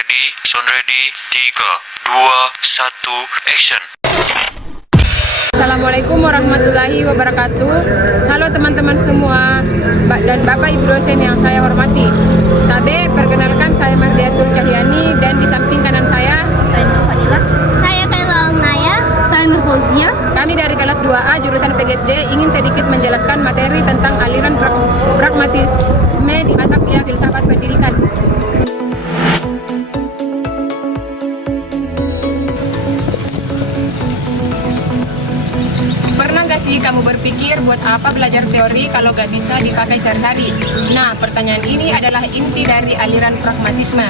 Sound ready, 3, 2, 1, action. Assalamualaikum warahmatullahi wabarakatuh. Halo teman-teman semua dan Bapak Ibu dosen yang saya hormati. Tabe, perkenalkan saya Mardiatul Cahyani dan di samping kanan saya Fadila. Saya Kaila Naya. Saya Nur Fauzia. Kami dari kelas 2A jurusan PGSD ingin sedikit menjelaskan materi tentang aliran pragmatisme di mata kuliah filsafat pendidikan. Pernah gak sih kamu berpikir buat apa belajar teori kalau gak bisa dipakai sehari-hari? Nah, pertanyaan ini adalah inti dari aliran pragmatisme.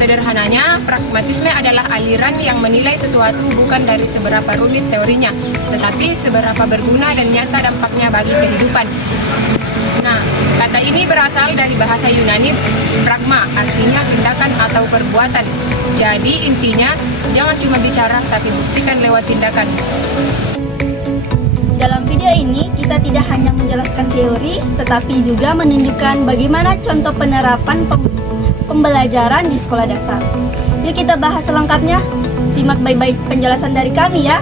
Sederhananya, pragmatisme adalah aliran yang menilai sesuatu bukan dari seberapa rumit teorinya, tetapi seberapa berguna dan nyata dampaknya bagi kehidupan. Nah, kata ini berasal dari bahasa Yunani pragma, artinya tindakan atau perbuatan. Jadi intinya, jangan cuma bicara tapi buktikan lewat tindakan. Dalam video ini, kita tidak hanya menjelaskan teori, tetapi juga menunjukkan bagaimana contoh penerapan pembelajaran di sekolah dasar. Yuk kita bahas selengkapnya. Simak baik-baik penjelasan dari kami ya.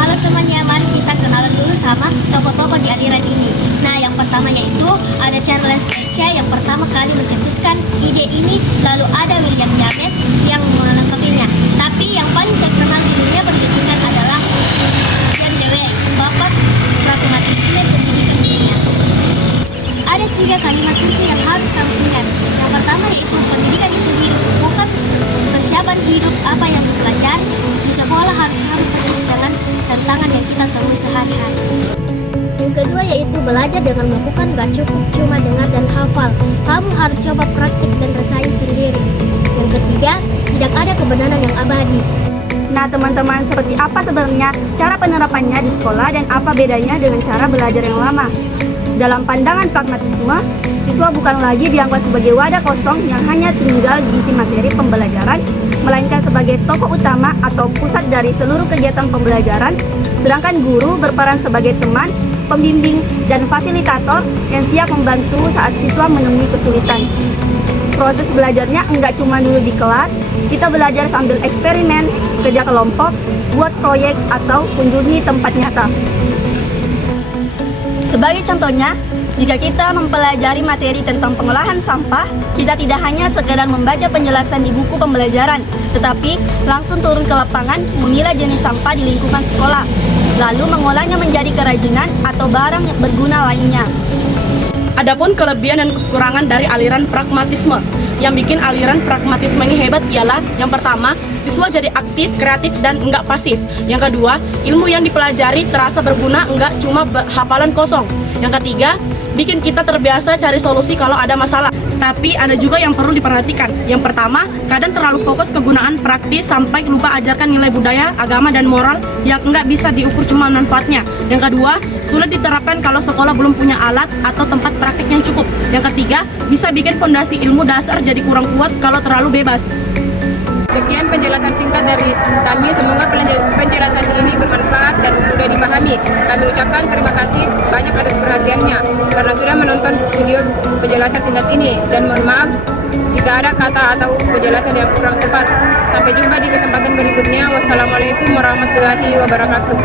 Halo semuanya, mari kita kenalan dulu sama tokoh-tokoh di aliran ini. Nah, yang pertama yaitu ada Charles Babbage yang pertama kali mencetuskan ide ini, lalu ada William James yang melengkapinya. Tapi yang paling terkenal di dunia pendidikan adalah John Dewey, bapak pragmatisme pendidikan dunia. Ada 3 kalimat kunci yang harus kamu ingat. Yang pertama yaitu pendidikan itu hidup, bukan persiapan hidup apa yang dipelajari di sekolah harus sama persis dengan tantangan yang kita temui sehari-hari. Yang kedua yaitu belajar dengan melakukan, gak cukup cuma dengar dan hafal. Kamu harus coba praktik dan rasain sendiri. Yang ketiga, tidak ada kebenaran yang abadi. Nah teman-teman, seperti apa sebenarnya cara penerapannya di sekolah dan apa bedanya dengan cara belajar yang lama? Dalam pandangan pragmatisme, siswa bukan lagi dianggap sebagai wadah kosong yang hanya tinggal diisi materi pembelajaran, melainkan sebagai tokoh utama atau pusat dari seluruh kegiatan pembelajaran, sedangkan guru berperan sebagai teman, pembimbing, dan fasilitator yang siap membantu saat siswa menemui kesulitan. Proses belajarnya enggak cuma dulu di kelas, kita belajar sambil eksperimen, kerja kelompok, buat proyek, atau kunjungi tempat nyata. Sebagai contohnya, jika kita mempelajari materi tentang pengolahan sampah, kita tidak hanya sekedar membaca penjelasan di buku pembelajaran, tetapi langsung turun ke lapangan memilah jenis sampah di lingkungan sekolah, lalu mengolahnya menjadi kerajinan atau barang yang berguna lainnya. Adapun kelebihan dan kekurangan dari aliran pragmatisme. Yang bikin aliran pragmatisme ini hebat ialah yang pertama, siswa jadi aktif, kreatif, dan enggak pasif. Yang kedua, ilmu yang dipelajari terasa berguna, enggak cuma hafalan kosong. Yang ketiga, bikin kita terbiasa cari solusi kalau ada masalah. Tapi ada juga yang perlu diperhatikan. Yang pertama, kadang terlalu fokus kegunaan praktis sampai lupa ajarkan nilai budaya, agama, dan moral yang enggak bisa diukur cuma manfaatnya. Yang kedua, sulit diterapkan kalau sekolah belum punya alat atau tempat praktik yang cukup. Yang ketiga, bisa bikin fondasi ilmu dasar jadi kurang kuat kalau terlalu bebas. Sekian penjelasan singkat dari kami, semoga penjelasan ini bermanfaat dan mudah dipahami. Kami ucapkan terima kasih banyak atas perhatiannya karena sudah menonton video penjelasan singkat ini, dan mohon maaf jika ada kata atau penjelasan yang kurang tepat. Sampai jumpa di kesempatan berikutnya. Wassalamualaikum warahmatullahi wabarakatuh.